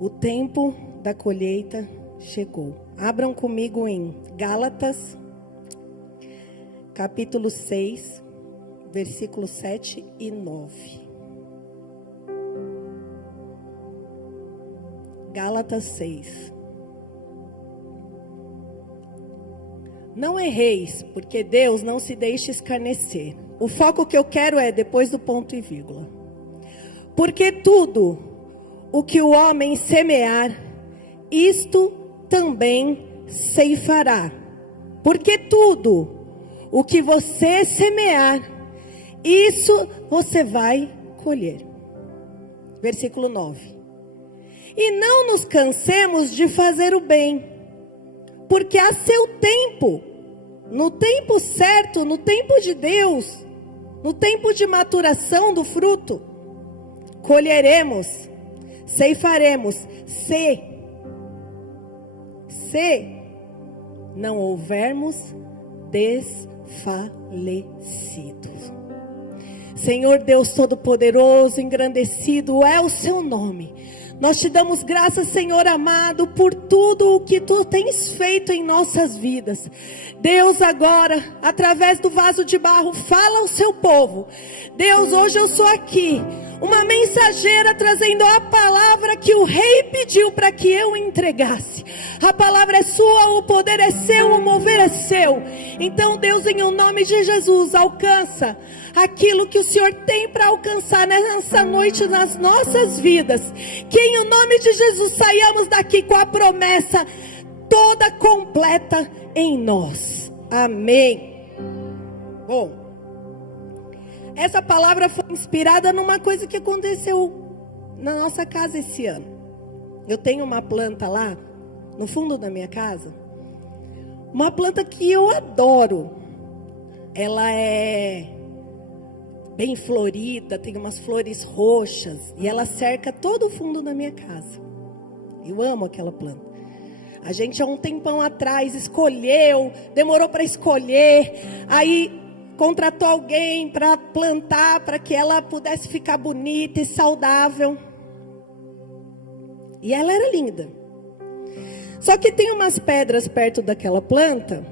O tempo da colheita chegou. Abram comigo em Gálatas, capítulo 6, versículos 7 e 9. Gálatas 6. Não erreis, porque Deus não se deixa escarnecer. O foco que eu quero é depois do ponto e vírgula. Porque tudo o que o homem semear, isto também ceifará. Porque tudo o que você semear, isso você vai colher. Versículo 9. E não nos cansemos de fazer o bem, porque a seu tempo, no tempo certo, no tempo de Deus, no tempo de maturação do fruto, colheremos, ceifaremos, se não houvermos desfalecidos. Senhor Deus Todo-Poderoso, engrandecido é o seu nome. Nós te damos graças, Senhor amado, por tudo o que tu tens feito em nossas vidas. Deus, agora, através do vaso de barro, fala ao seu povo. Deus, hoje eu sou aqui, uma mensageira trazendo a palavra que o rei pediu para que eu entregasse. A palavra é sua, o poder é seu, o mover é seu. Então, Deus, em o nome de Jesus, alcança aquilo que o Senhor tem para alcançar nessa noite nas nossas vidas. Que em o nome de Jesus saiamos daqui com a promessa toda completa em nós. Amém. Bom, essa palavra foi inspirada numa coisa que aconteceu na nossa casa esse ano. Eu tenho uma planta lá no fundo da minha casa, uma planta que eu adoro. Ela é bem florida, tem umas flores roxas e ela cerca todo o fundo da minha casa. Eu amo aquela planta. A gente há um tempão atrás escolheu, demorou para escolher, aí contratou alguém para plantar, para que ela pudesse ficar bonita e saudável. E ela era linda. Só que tem umas pedras perto daquela planta,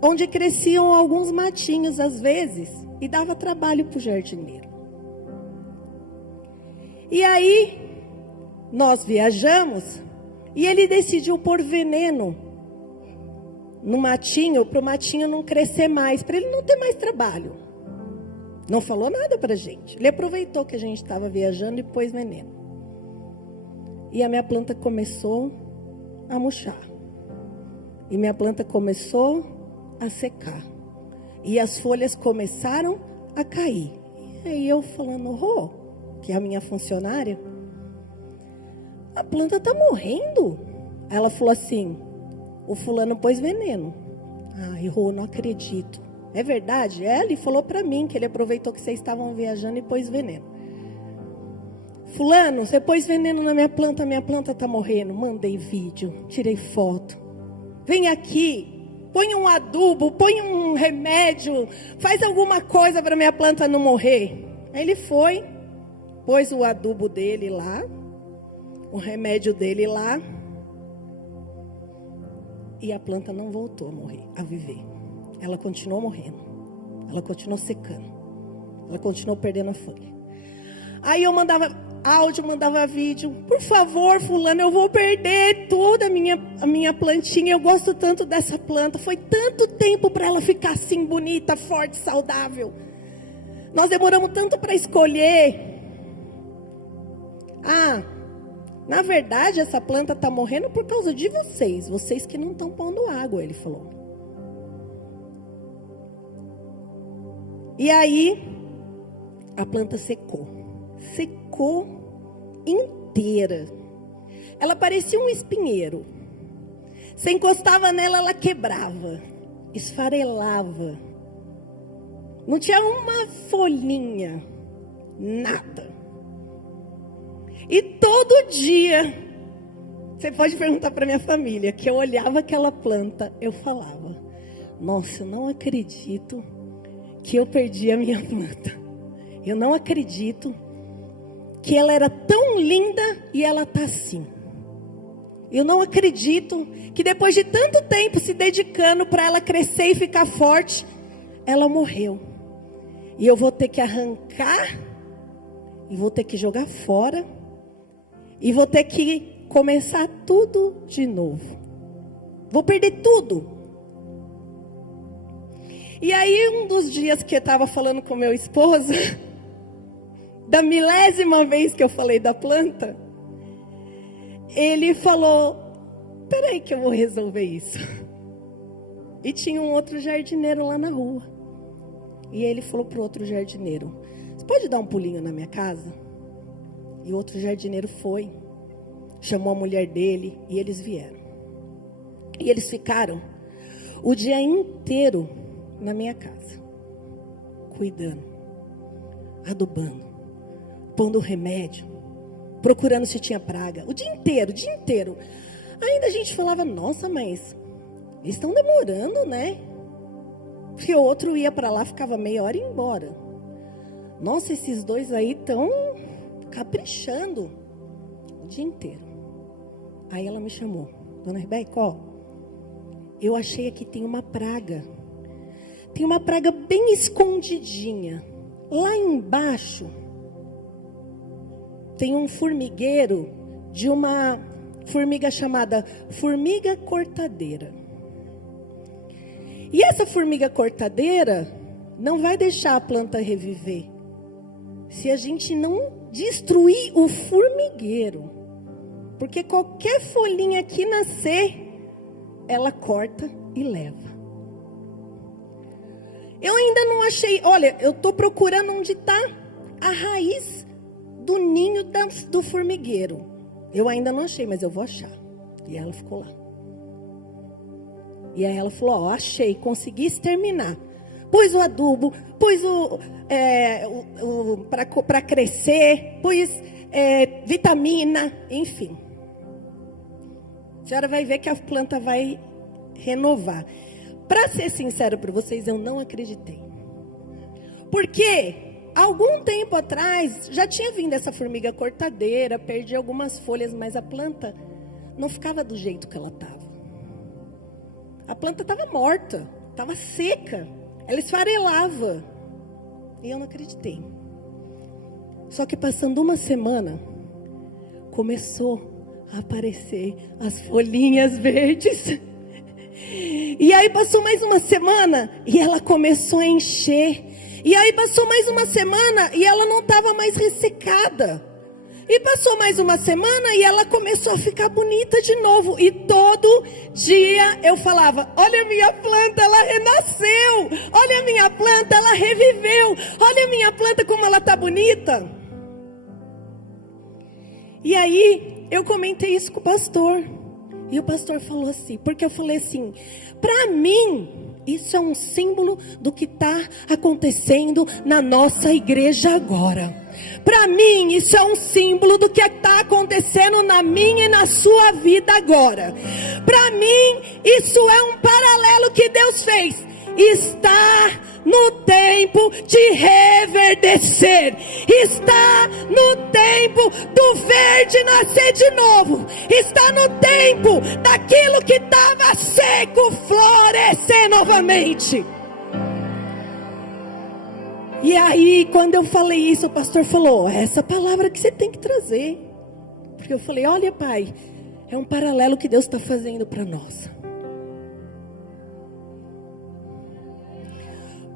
onde cresciam alguns matinhos às vezes, e dava trabalho para o jardineiro. E aí, nós viajamos, e ele decidiu pôr veneno no matinho, para o matinho não crescer mais, para ele não ter mais trabalho. Não falou nada para a gente. Ele aproveitou que a gente estava viajando e pôs veneno. E a minha planta começou a murchar. E minha planta começou a secar. E as folhas começaram a cair. E aí eu falando, que é a minha funcionária, a planta está morrendo. Ela falou assim, o fulano pôs veneno. Ai, Rô, não acredito. É verdade? Ele falou para mim que ele aproveitou que vocês estavam viajando e pôs veneno. Fulano, você pôs veneno na minha planta está morrendo. Mandei vídeo, tirei foto. Vem aqui. Põe um adubo, põe um remédio, faz alguma coisa para minha planta não morrer. Aí ele foi, pôs o adubo dele lá, o remédio dele lá, e a planta não voltou a morrer, a viver. Ela continuou morrendo, ela continuou secando, ela continuou perdendo a folha. Aí eu mandava áudio, mandava vídeo. Por favor, fulano, eu vou perder toda a minha plantinha. Eu gosto tanto dessa planta. Foi tanto tempo para ela ficar assim, bonita, forte, saudável. Nós demoramos tanto para escolher. Na verdade, essa planta está morrendo por causa de vocês. Vocês que não estão pondo água, ele falou. E aí, a planta secou. Secou inteira. Ela parecia um espinheiro. Você encostava nela, ela quebrava, esfarelava. Não tinha uma folhinha, nada. E todo dia, você pode perguntar para minha família, que eu olhava aquela planta, eu falava, nossa, eu não acredito que eu perdi a minha planta. Eu não acredito que ela era tão linda e ela está assim. Eu não acredito que depois de tanto tempo se dedicando para ela crescer e ficar forte, ela morreu. E eu vou ter que arrancar, e vou ter que jogar fora, e vou ter que começar tudo de novo. Vou perder tudo. E aí, um dos dias que eu estava falando com meu esposo, da milésima vez que eu falei da planta, ele falou: peraí que eu vou resolver isso. E tinha um outro jardineiro lá na rua. E ele falou para o outro jardineiro: você pode dar um pulinho na minha casa? E o outro jardineiro foi, chamou a mulher dele e eles vieram. E eles ficaram o dia inteiro na minha casa, cuidando, adubando, pondo remédio, procurando se tinha praga, o dia inteiro. Ainda a gente falava: nossa, mas eles estão demorando, né? Porque o outro ia para lá, ficava meia hora e ia embora. Nossa, esses dois aí estão caprichando o dia inteiro. Aí ela me chamou: dona Rebeca, ó, eu achei aqui tem uma praga. Tem uma praga bem escondidinha. Lá embaixo tem um formigueiro de uma formiga chamada formiga cortadeira. E essa formiga cortadeira não vai deixar a planta reviver se a gente não destruir o formigueiro. Porque qualquer folhinha que nascer, ela corta e leva. Eu ainda não achei. Olha, eu estou procurando onde está a raiz do ninho do formigueiro. Eu ainda não achei, mas eu vou achar. E ela ficou lá. E aí ela falou: ó, achei, consegui exterminar. Pus o adubo, pus para crescer, pus vitamina, enfim. A senhora vai ver que a planta vai renovar. Para ser sincero para vocês, eu não acreditei. Porque algum tempo atrás já tinha vindo essa formiga cortadeira, perdi algumas folhas, mas a planta não ficava do jeito que ela estava. A planta estava morta, estava seca, ela esfarelava. E eu não acreditei. Só que passando uma semana, começou a aparecer as folhinhas verdes. E aí passou mais uma semana e ela começou a encher. E aí passou mais uma semana e ela não estava mais ressecada. E passou mais uma semana e ela começou a ficar bonita de novo. E todo dia eu falava: olha a minha planta, ela renasceu. Olha a minha planta, ela reviveu. Olha a minha planta como ela está bonita. E aí eu comentei isso com o pastor. E o pastor falou assim, porque eu falei assim: para mim, isso é um símbolo do que está acontecendo na nossa igreja agora. Para mim, isso é um símbolo do que está acontecendo na minha e na sua vida agora. Para mim, isso é um paralelo que Deus fez. Está no tempo de reverdecer. Está no tempo do verde nascer de novo. Está no tempo daquilo que estava seco florescer novamente. E aí, quando eu falei isso, o pastor falou: essa palavra que você tem que trazer. Porque eu falei: olha, pai, é um paralelo que Deus está fazendo para nós.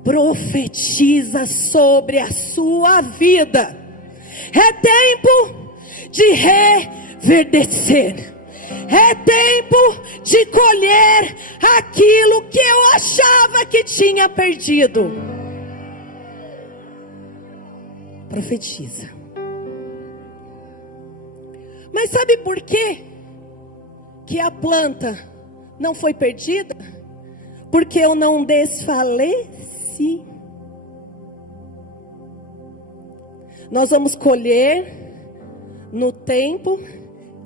Profetiza sobre a sua vida. É tempo de reverdecer. É tempo de colher aquilo que eu achava que tinha perdido. Profetiza. Mas sabe por quê que a planta não foi perdida? Porque eu não desfaleci. Nós vamos colher no tempo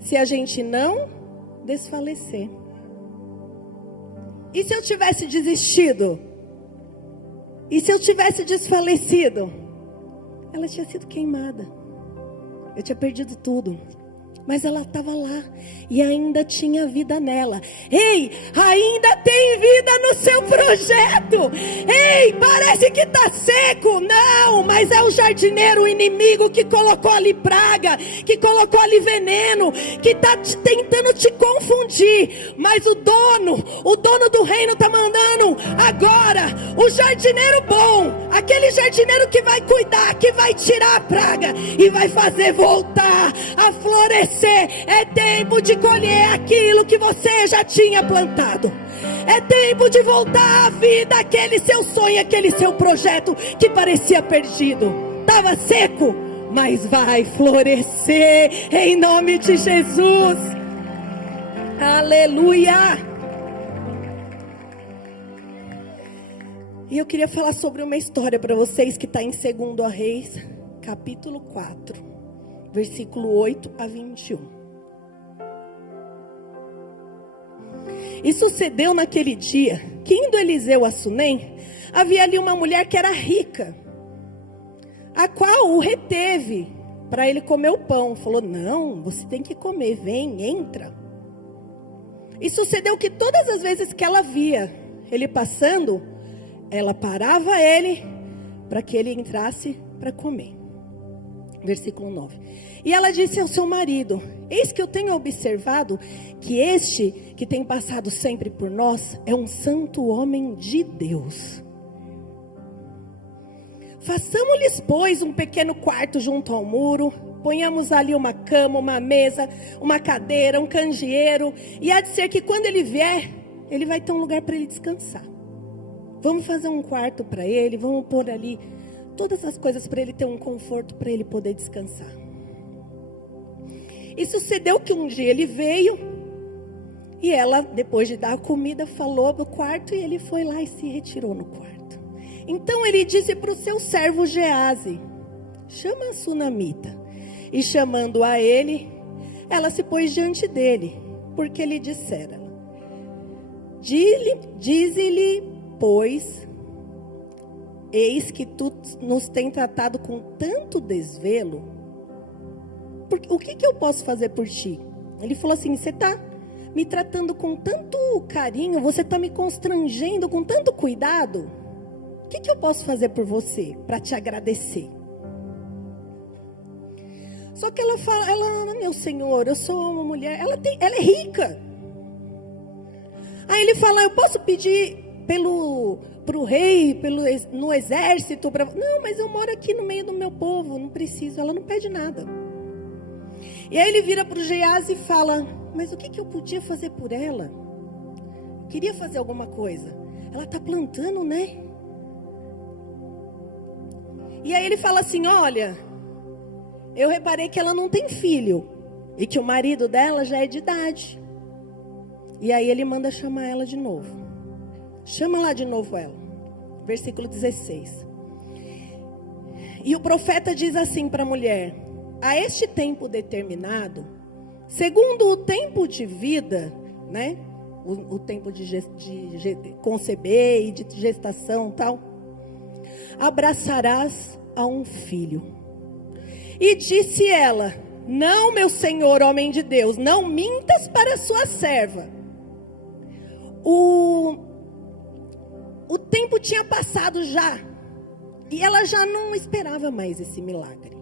se a gente não desfalecer. E se eu tivesse desistido? E se eu tivesse desfalecido? Ela tinha sido queimada. Eu tinha perdido tudo. Mas ela estava lá e ainda tinha vida nela. Ei, ainda tem vida no seu projeto. Ei, parece que está seco. Não, mas é o jardineiro, o inimigo que colocou ali praga, que colocou ali veneno, que está tentando te confundir. Mas o dono do reino está mandando agora o jardineiro bom, aquele jardineiro que vai cuidar, que vai tirar a praga e vai fazer voltar a florescer. É tempo de colher aquilo que você já tinha plantado. É tempo de voltar à vida aquele seu sonho, aquele seu projeto que parecia perdido. Estava seco, mas vai florescer em nome de Jesus. Aleluia. E eu queria falar sobre uma história para vocês que está em 2 Reis, capítulo 4. Versículo 8 a 21. E sucedeu naquele dia que, indo Eliseu a Sunem, havia ali uma mulher que era rica, a qual o reteve para ele comer o pão. Falou: não, você tem que comer, vem, entra. E sucedeu que todas as vezes que ela via ele passando, ela parava ele para que ele entrasse para comer. Versículo 9. E ela disse ao seu marido: eis que eu tenho observado que este que tem passado sempre por nós é um santo homem de Deus. Façamos-lhes, pois, um pequeno quarto junto ao muro, ponhamos ali uma cama, uma mesa, uma cadeira, um candeeiro, e há de ser que quando ele vier, ele vai ter um lugar para ele descansar. Vamos fazer um quarto para ele, vamos pôr ali todas as coisas para ele ter um conforto, para ele poder descansar. E sucedeu que um dia ele veio, e ela, depois de dar a comida, falou do quarto, e ele foi lá e se retirou no quarto. Então ele disse para o seu servo Geazi: chama a sunamita. E chamando a ele, ela se pôs diante dele, porque lhe dissera: dize-lhe, pois, eis que tu nos tem tratado com tanto desvelo, o que eu posso fazer por ti? Ele falou assim: você está me tratando com tanto carinho, você está me constrangendo com tanto cuidado, o que eu posso fazer por você para te agradecer? Só que ela fala: meu senhor, eu sou uma mulher, ela é rica. Aí ele fala: eu posso pedir para o rei, no exército? Não, mas eu moro aqui no meio do meu povo, não preciso. Ela não pede nada. E aí ele vira para o Geazi e fala: mas o que eu podia fazer por ela? Queria fazer alguma coisa. Ela está plantando, né? E aí ele fala assim: olha, eu reparei que ela não tem filho, e que o marido dela já é de idade. E aí ele manda chamar ela de novo. Chama lá de novo ela. Versículo 16. E o profeta diz assim para a mulher: a este tempo determinado, segundo o tempo de vida, né? O tempo de conceber e de gestação e tal, abraçarás a um filho. E disse ela: não, meu senhor, homem de Deus, não mintas para a sua serva. O tempo tinha passado já, e ela já não esperava mais esse milagre.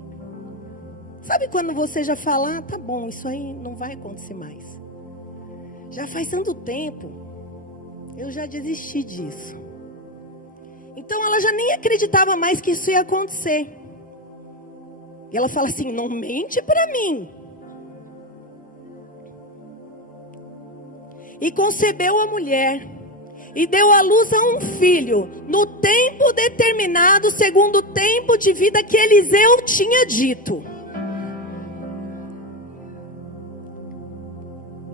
Sabe quando você já fala: tá bom, isso aí não vai acontecer mais. Já faz tanto tempo, eu já desisti disso. Então ela já nem acreditava mais que isso ia acontecer. E ela fala assim: não mente para mim. E concebeu a mulher, e deu à luz a um filho, no tempo determinado, segundo o tempo de vida que Eliseu tinha dito.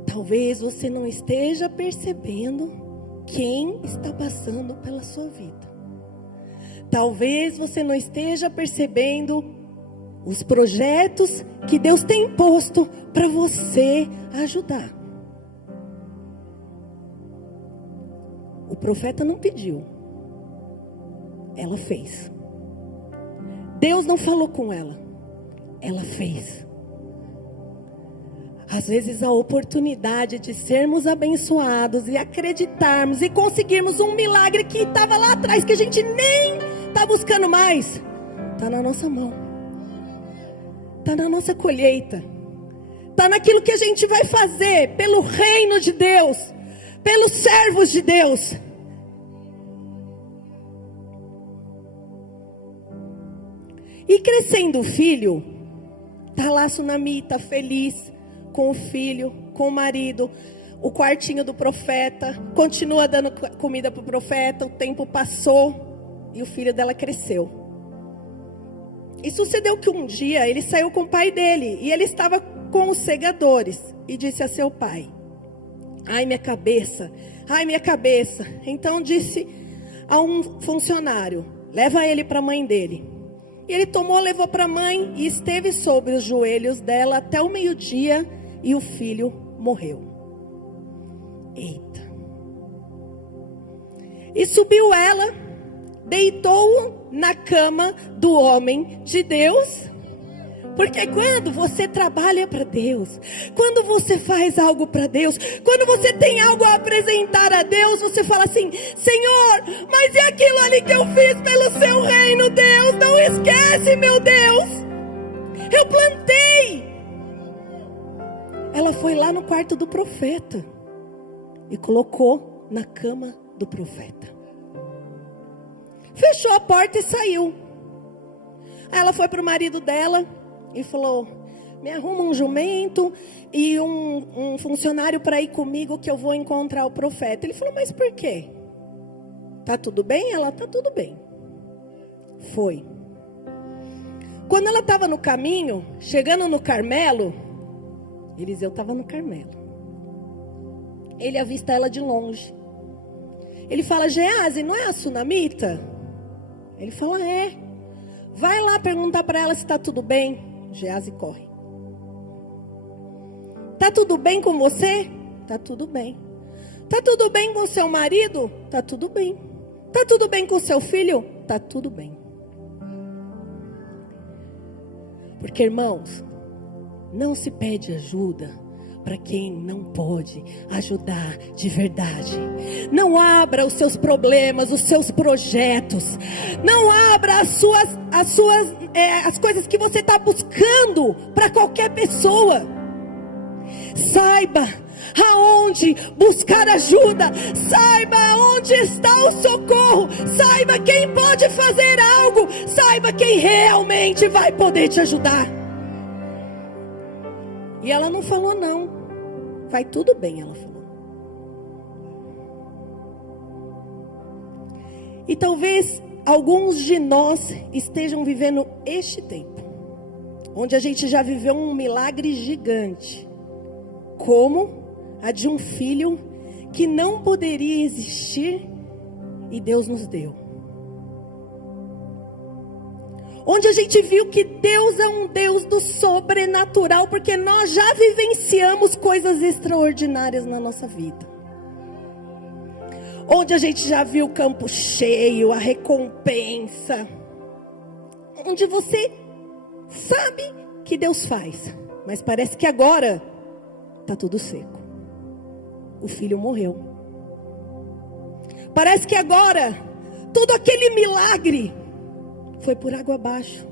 Talvez você não esteja percebendo quem está passando pela sua vida. Talvez você não esteja percebendo os projetos que Deus tem posto para você ajudar. O profeta não pediu, ela fez. Deus não falou com ela, ela fez. Às vezes a oportunidade de sermos abençoados e acreditarmos e conseguirmos um milagre que estava lá atrás, que a gente nem está buscando mais, está na nossa mão, está na nossa colheita, está naquilo que a gente vai fazer pelo reino de Deus, pelos servos de Deus. E crescendo o filho, está lá a Sunamita feliz com o filho, com o marido, o quartinho do profeta, continua dando comida para o profeta. O tempo passou e o filho dela cresceu. E sucedeu que um dia ele saiu com o pai dele e ele estava com os segadores e disse a seu pai: ai minha cabeça, ai minha cabeça. Então disse a um funcionário: leva ele para a mãe dele. E ele tomou, levou para a mãe e esteve sobre os joelhos dela até o meio-dia e o filho morreu. Eita. E subiu ela, deitou-o na cama do homem de Deus. Porque quando você trabalha para Deus, quando você faz algo para Deus, quando você tem algo a apresentar a Deus, você fala assim: Senhor, mas e aquilo ali que eu fiz pelo seu reino, Deus? Não esquece, meu Deus. Eu plantei. Ela foi lá no quarto do profeta e colocou na cama do profeta. Fechou a porta e saiu. Aí ela foi para o marido dela e falou: me arruma um jumento e um funcionário para ir comigo que eu vou encontrar o profeta. Ele falou: mas por quê? Tá tudo bem? Ela: tá tudo bem. Foi. Quando ela estava no caminho, chegando no Carmelo, Eliseu estava no Carmelo. Ele avista ela de longe. Ele fala: Gease, não é a Sunamita? Ele fala: é. Vai lá perguntar para ela se está tudo bem. Gease corre. Tá tudo bem com você? Tá tudo bem. Tá tudo bem com seu marido? Tá tudo bem. Tá tudo bem com seu filho? Tá tudo bem. Porque, irmãos, não se pede ajuda para quem não pode ajudar de verdade. Não abra os seus problemas, os seus projetos. Não abra as coisas que você está buscando para qualquer pessoa. Saiba aonde buscar ajuda. Saiba onde está o socorro. Saiba quem pode fazer algo. Saiba quem realmente vai poder te ajudar. E ela não falou não. Vai tudo bem, ela falou. E talvez alguns de nós estejam vivendo este tempo, onde a gente já viveu um milagre gigante, como a de um filho que não poderia existir e Deus nos deu. Onde a gente viu que Deus é um Deus do sobrenatural, porque nós já vivenciamos coisas extraordinárias na nossa vida. Onde a gente já viu o campo cheio, a recompensa. Onde você sabe que Deus faz, mas parece que agora está tudo seco. O filho morreu. Parece que agora todo aquele milagre foi por água abaixo.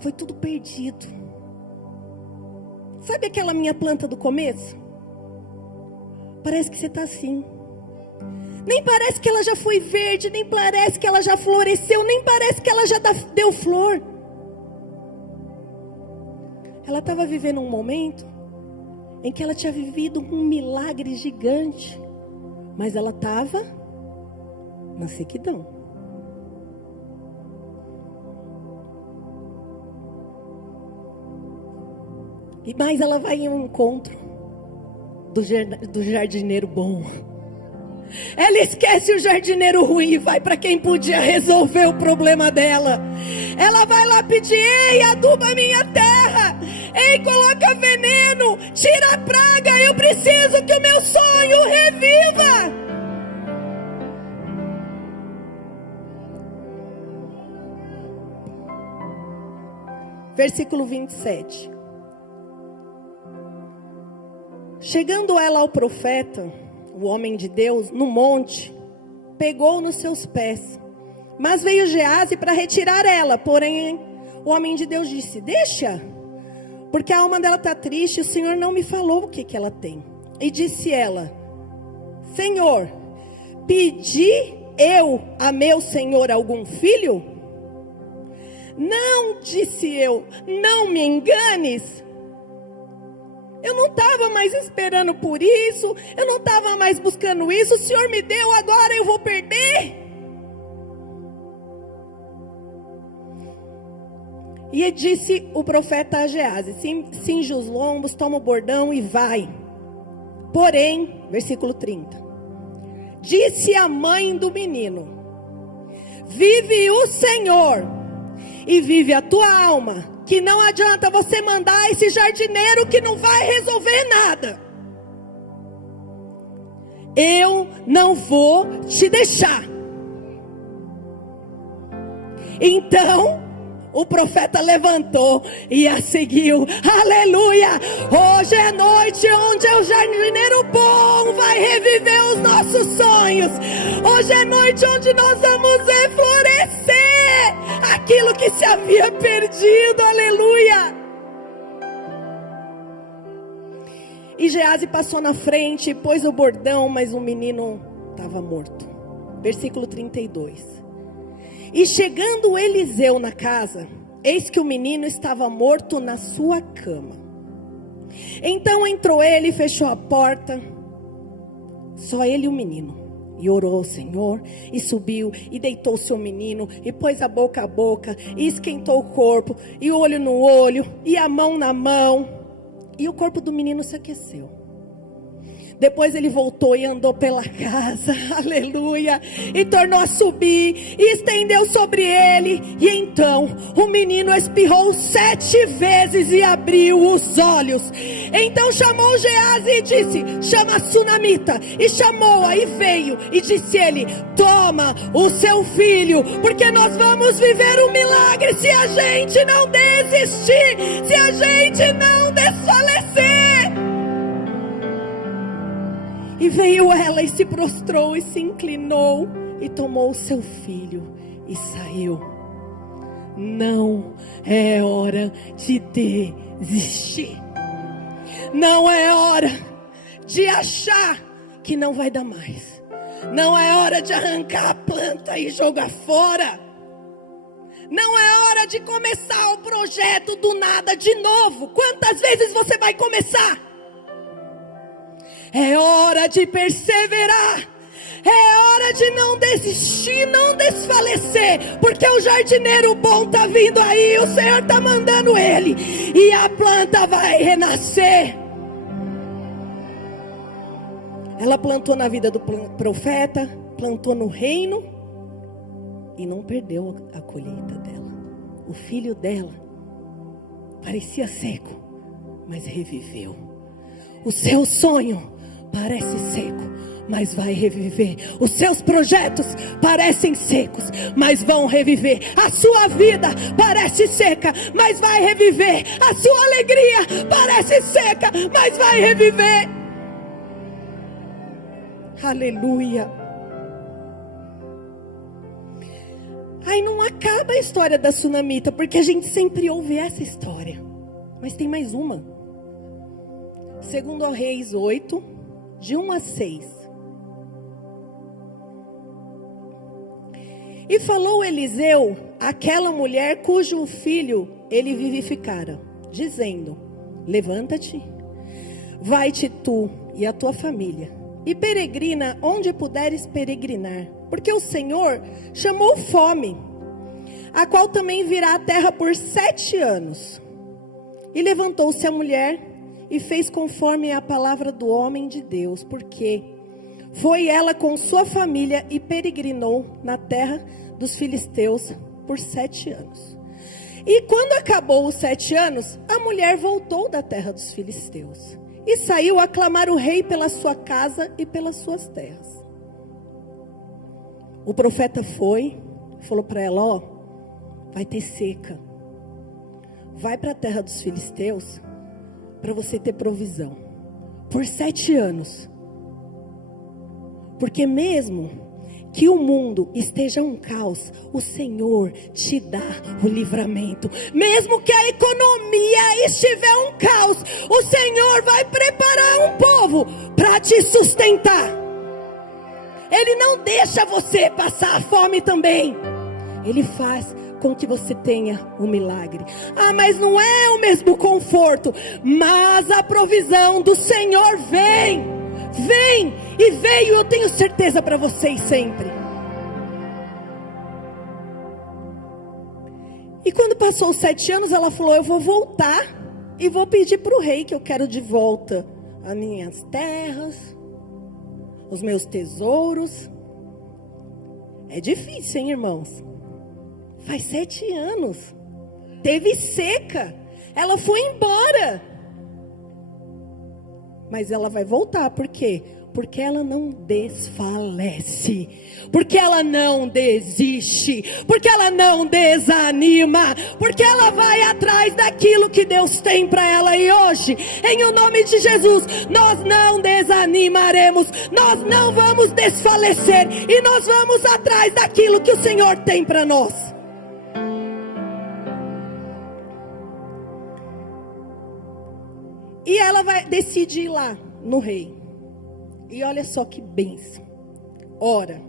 Foi tudo perdido. Sabe aquela minha planta do começo? Parece que você está assim. Nem parece que ela já foi verde, nem parece que ela já floresceu, nem parece que ela já deu flor. Ela estava vivendo um momento em que ela tinha vivido um milagre gigante, mas ela estava na sequidão. E mais ela vai em um encontro do jardineiro bom. Ela esquece o jardineiro ruim e vai para quem podia resolver o problema dela. Ela vai lá pedir: ei, aduba a minha terra. Ei, coloca veneno. Tira a praga. Eu preciso que o meu sonho reviva. Versículo 27. Chegando ela ao profeta, o homem de Deus, no monte, pegou nos seus pés. Mas veio Geazi para retirar ela. Porém, o homem de Deus disse: deixa, porque a alma dela está triste. O Senhor não me falou o que ela tem. E disse ela: Senhor, pedi eu a meu senhor algum filho? Não, disse eu, não me enganes. Eu não estava mais esperando por isso, eu não estava mais buscando isso. O Senhor me deu, agora eu vou perder. E disse o profeta a Geazi: cinge os lombos, toma o bordão e vai. Porém, versículo 30, disse a mãe do menino: vive o Senhor e vive a tua alma, que não adianta você mandar esse jardineiro que não vai resolver nada. Eu não vou te deixar. Então o profeta levantou e a seguiu. Aleluia! Hoje é noite onde o jardineiro bom vai reviver os nossos sonhos. Hoje é noite onde nós vamos ver florescer aquilo que se havia perdido. Aleluia! E Geazi passou na frente, pôs o bordão, mas o menino estava morto. Versículo 32. E chegando Eliseu na casa, eis que o menino estava morto na sua cama. Então entrou ele e fechou a porta, só ele e o menino. E orou ao Senhor, e subiu, e deitou seu menino, e pôs a boca, e esquentou o corpo, e o olho no olho, e a mão na mão, e o corpo do menino se aqueceu. Depois ele voltou e andou pela casa, aleluia, e tornou a subir, e estendeu sobre ele, e então o menino espirrou 7 vezes e abriu os olhos. Então chamou Geazi e disse: chama a sunamita. E chamou-a e veio, e disse ele: toma o seu filho, porque nós vamos viver um milagre se a gente não desistir, se a gente não desfalecer. E veio ela e se prostrou e se inclinou e tomou o seu filho e saiu. Não é hora de desistir. Não é hora de achar que não vai dar mais. Não é hora de arrancar a planta e jogar fora. Não é hora de começar o projeto do nada de novo. Quantas vezes você vai começar? É hora de perseverar. É hora de não desistir, não desfalecer, porque o jardineiro bom está vindo aí. O Senhor está mandando ele, e a planta vai renascer. Ela plantou na vida do profeta, plantou no reino, e não perdeu a colheita dela. O filho dela parecia seco, mas reviveu. O seu sonho parece seco, mas vai reviver. Os seus projetos parecem secos, mas vão reviver. A sua vida parece seca, mas vai reviver. A sua alegria parece seca, mas vai reviver. Aleluia. Aí não acaba a história da sunamita, porque a gente sempre ouve essa história, mas tem mais uma. Segundo Reis 8, de 1 a 6. E falou Eliseu àquela mulher cujo filho ele vivificara, dizendo: levanta-te, vai-te tu e a tua família, e peregrina onde puderes peregrinar, porque o Senhor chamou fome, a qual também virá à terra por 7 anos. E levantou-se a mulher e fez conforme a palavra do homem de Deus, porque foi ela com sua família e peregrinou na terra dos filisteus por 7 anos. E quando acabou os 7 anos, a mulher voltou da terra dos filisteus e saiu a clamar o rei pela sua casa e pelas suas terras. O profeta falou para ela: ó, vai ter seca, vai para a terra dos filisteus para você ter provisão, por 7 anos. Porque mesmo que o mundo esteja um caos, o Senhor te dá o livramento. Mesmo que a economia estiver um caos, o Senhor vai preparar um povo para te sustentar. Ele não deixa você passar fome também. Ele faz com que você tenha um milagre. Ah, mas não é o mesmo conforto. Mas a provisão do Senhor vem. Vem e veio, eu tenho certeza para vocês sempre. E quando passou os 7 anos, ela falou: eu vou voltar e vou pedir para o rei que eu quero de volta as minhas terras, os meus tesouros. É difícil, hein, irmãos? Faz 7 anos. Teve seca. Ela foi embora. Mas ela vai voltar, por quê? Porque ela não desfalece, porque ela não desiste, porque ela não desanima, porque ela vai atrás daquilo que Deus tem para ela. E hoje, em o nome de Jesus, nós não desanimaremos, nós não vamos desfalecer, e nós vamos atrás daquilo que o Senhor tem para nós. E ela decide ir lá no rei. E olha só que bênção. Ora,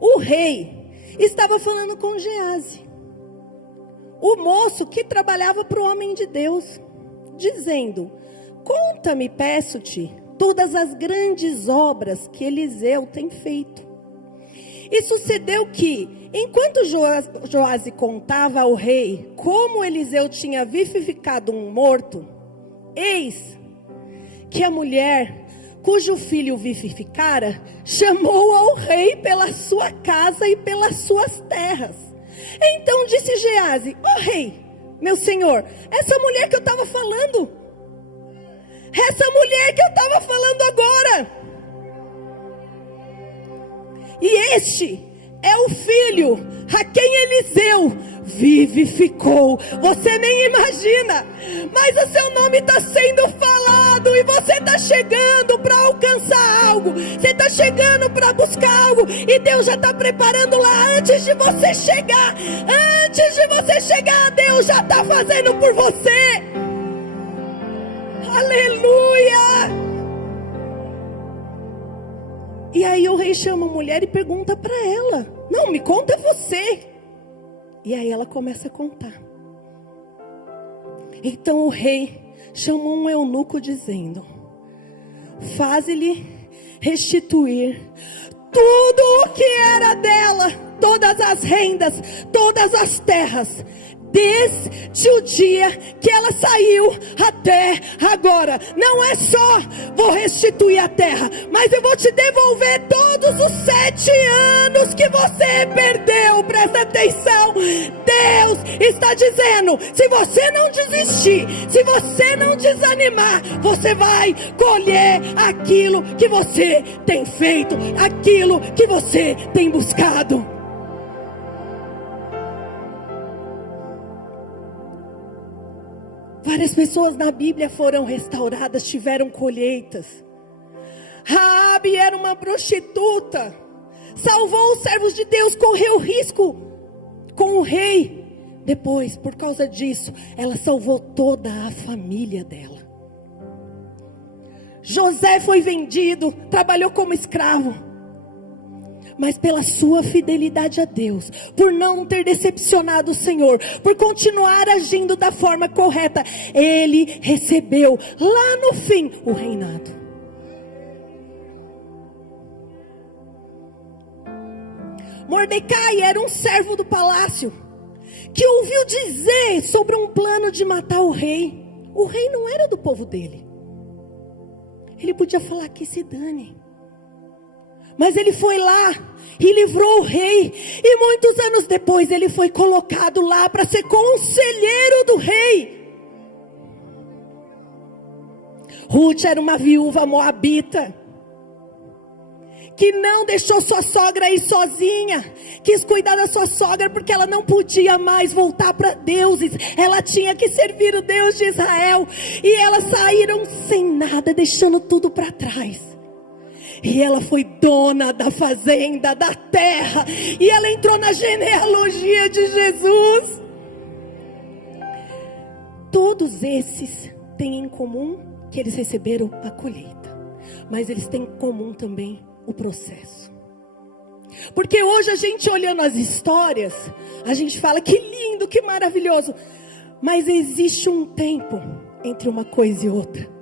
o rei estava falando com Geazi, o moço que trabalhava para o homem de Deus, dizendo: conta-me, peço-te, todas as grandes obras que Eliseu tem feito. E sucedeu que, enquanto Geazi contava ao rei como Eliseu tinha vivificado um morto, eis que a mulher cujo filho vivificara chamou ao rei pela sua casa e pelas suas terras. Então disse Geazi: ó rei, meu senhor, essa mulher que eu estava falando, agora, e este é o filho a quem Eliseu vivificou. Você nem imagina, mas o seu nome está sendo falado, e você está chegando para alcançar algo, você está chegando para buscar algo, e Deus já está preparando lá antes de você chegar. Antes de você chegar, Deus já está fazendo por você. Aleluia! E aí o rei chama a mulher e pergunta para ela: não, me conta você. E aí ela começa a contar. Então o rei chamou um eunuco dizendo: faze-lhe restituir tudo o que era dela, todas as rendas, todas as terras, desde o dia que ela saiu até agora. Não é só vou restituir a terra, mas eu vou te devolver todos os 7 anos que você perdeu. Presta atenção, Deus está dizendo: se você não desistir, se você não desanimar, você vai colher aquilo que você tem feito, aquilo que você tem buscado. Várias pessoas na Bíblia foram restauradas, tiveram colheitas. Raabe era uma prostituta, salvou os servos de Deus, correu risco com o rei. Depois, por causa disso, ela salvou toda a família dela. José foi vendido, trabalhou como escravo, mas pela sua fidelidade a Deus, por não ter decepcionado o Senhor, por continuar agindo da forma correta, ele recebeu lá no fim o reinado. Mordecai era um servo do palácio, que ouviu dizer sobre um plano de matar o rei. O rei não era do povo dele, ele podia falar que se dane. Mas ele foi lá e livrou o rei. E muitos anos depois ele foi colocado lá para ser conselheiro do rei. Ruth era uma viúva moabita, que não deixou sua sogra ir sozinha, quis cuidar da sua sogra porque ela não podia mais voltar para deuses, ela tinha que servir o Deus de Israel, e elas saíram sem nada, deixando tudo para trás. E ela foi dona da fazenda, da terra, e ela entrou na genealogia de Jesus. Todos esses têm em comum que eles receberam a colheita, mas eles têm em comum também o processo. Porque hoje a gente olhando as histórias, a gente fala que lindo, que maravilhoso, mas existe um tempo entre uma coisa e outra.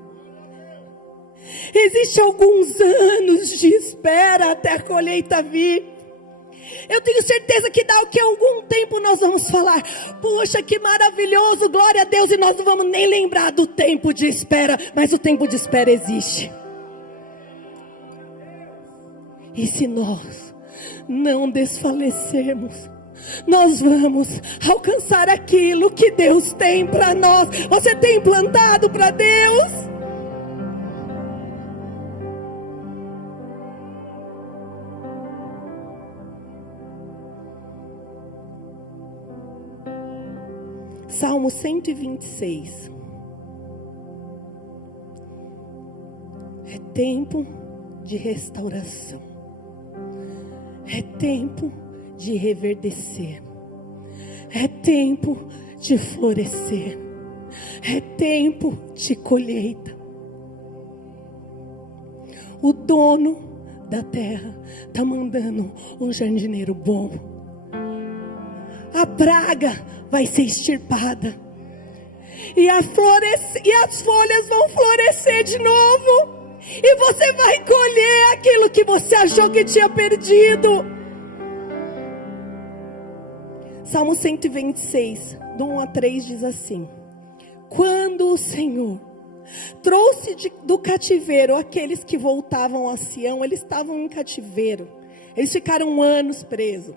Existe alguns anos de espera até a colheita vir. Eu tenho certeza que daqui a algum tempo nós vamos falar: puxa, que maravilhoso, glória a Deus, e nós não vamos nem lembrar do tempo de espera, mas o tempo de espera existe. E se nós não desfalecermos, nós vamos alcançar aquilo que Deus tem para nós. Você tem plantado para Deus? Salmo 126. É tempo de restauração. É tempo de reverdecer. É tempo de florescer. É tempo de colheita. O dono da terra está mandando um jardineiro bom. A praga vai ser extirpada. E as folhas vão florescer de novo. E você vai colher aquilo que você achou que tinha perdido. Salmo 126, do 1 a 3 diz assim: quando o Senhor trouxe do cativeiro aqueles que voltavam a Sião, eles estavam em cativeiro. Eles ficaram anos presos.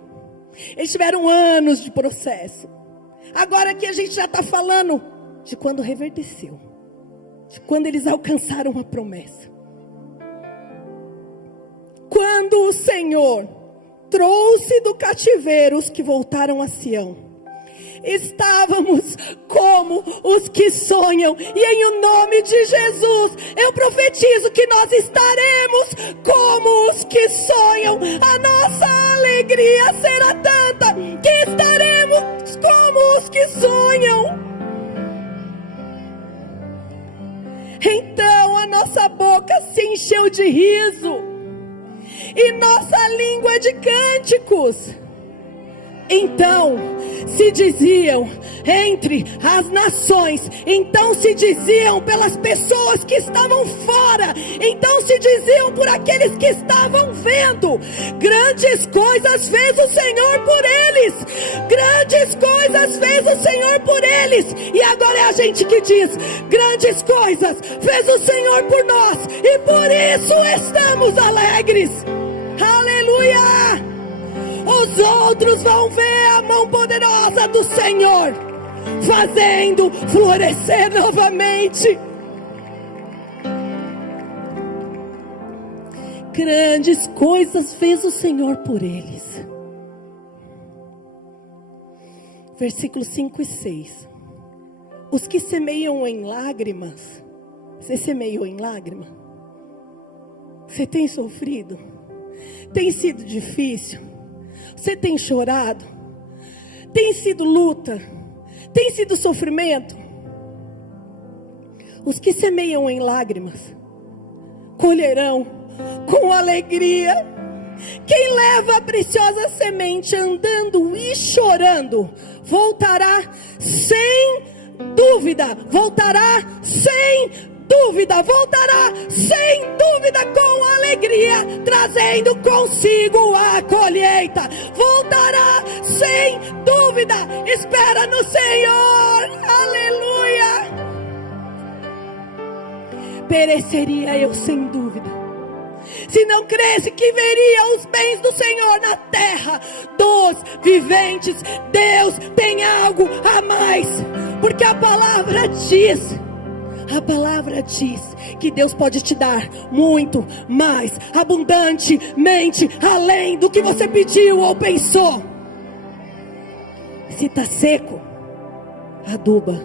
Eles tiveram anos de processo. Agora aqui a gente já está falando de quando reverdeceu, de quando eles alcançaram a promessa. Quando o Senhor trouxe do cativeiro os que voltaram a Sião, estávamos como os que sonham. E em o nome de Jesus eu profetizo que nós estaremos como os que sonham. A nossa alegria será tanta que estaremos como os que sonham. Então a nossa boca se encheu de riso e nossa língua de cânticos. Então se diziam entre as nações, então se diziam pelas pessoas que estavam fora, então se diziam por aqueles que estavam vendo: grandes coisas fez o Senhor por eles, grandes coisas fez o Senhor por eles. E agora é a gente que diz: grandes coisas fez o Senhor por nós, e por isso estamos alegres. Aleluia! Os outros vão ver a mão poderosa do Senhor fazendo florescer novamente. Grandes coisas fez o Senhor por eles. Versículos 5 e 6. Os que semeiam em lágrimas. Você semeou em lágrima? Você tem sofrido? Tem sido difícil? Você tem chorado? Tem sido luta? Tem sido sofrimento? Os que semeiam em lágrimas colherão com alegria. Quem leva a preciosa semente andando e chorando voltará sem dúvida. Voltará sem dúvida. Voltará sem dúvida com alegria, trazendo consigo a colheita. Voltará sem dúvida. Espera no Senhor. Aleluia. Pereceria eu sem dúvida, se não cresce que veria os bens do Senhor na terra dos viventes. Deus tem algo a mais, porque a palavra diz: A palavra diz que Deus pode te dar muito mais, abundantemente, além do que você pediu ou pensou. Se está seco, aduba,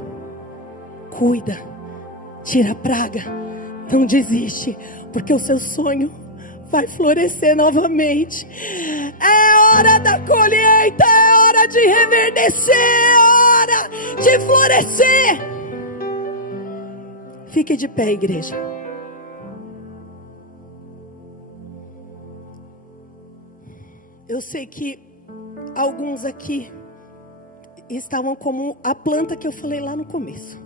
cuida, tira a praga, não desiste, porque o seu sonho vai florescer novamente. É hora da colheita, é hora de reverdecer, é hora de florescer. Fique de pé, igreja. Eu sei que alguns aqui estavam como a planta que eu falei lá no começo.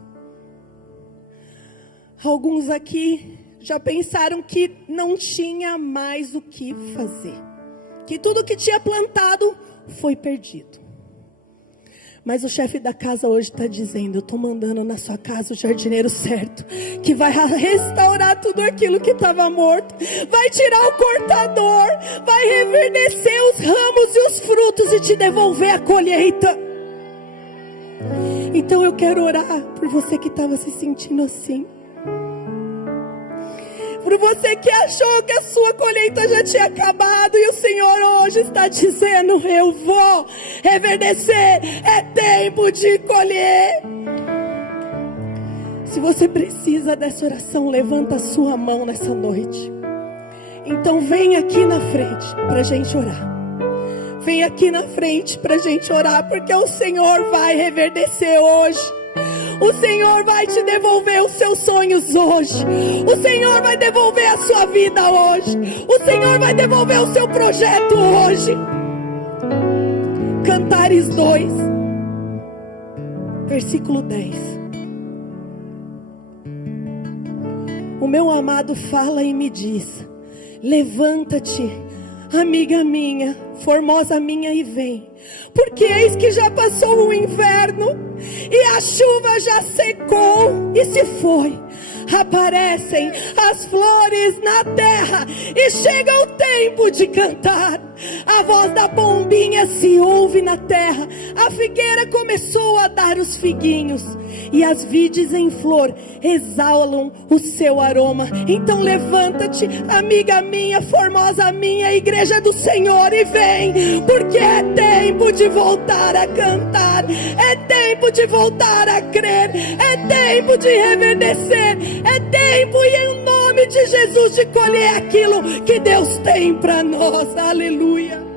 Alguns aqui já pensaram que não tinha mais o que fazer, que tudo que tinha plantado foi perdido. Mas o chefe da casa hoje está dizendo: eu estou mandando na sua casa o jardineiro certo, que vai restaurar tudo aquilo que estava morto, vai tirar o cortador, vai reverdecer os ramos e os frutos e te devolver a colheita. Então eu quero orar por você que estava se sentindo assim, por você que achou que a sua colheita já tinha acabado, e o Senhor hoje está dizendo: eu vou reverdecer, é tempo de colher. Se você precisa dessa oração, levanta a sua mão nessa noite. Então vem aqui na frente para a gente orar. Vem aqui na frente para a gente orar, porque o Senhor vai reverdecer hoje. O Senhor vai te devolver os seus sonhos hoje. O Senhor vai devolver a sua vida hoje. O Senhor vai devolver o seu projeto hoje. Cantares 2, versículo 10. O meu amado fala e me diz: levanta-te, amiga minha, formosa minha, e vem, porque eis que já passou o inverno e a chuva já secou e se foi. Aparecem as flores na terra e chega o tempo de cantar. A voz da pombinha se ouve na terra. A figueira começou a dar os figuinhos e as vides em flor exalam o seu aroma. Então levanta-te, amiga minha, formosa minha, igreja do Senhor, e vem, porque é tempo de voltar a cantar, é tempo de voltar a crer, é tempo de reverdecer, é tempo, e em nome de Jesus, de colher aquilo que Deus tem para nós. Aleluia.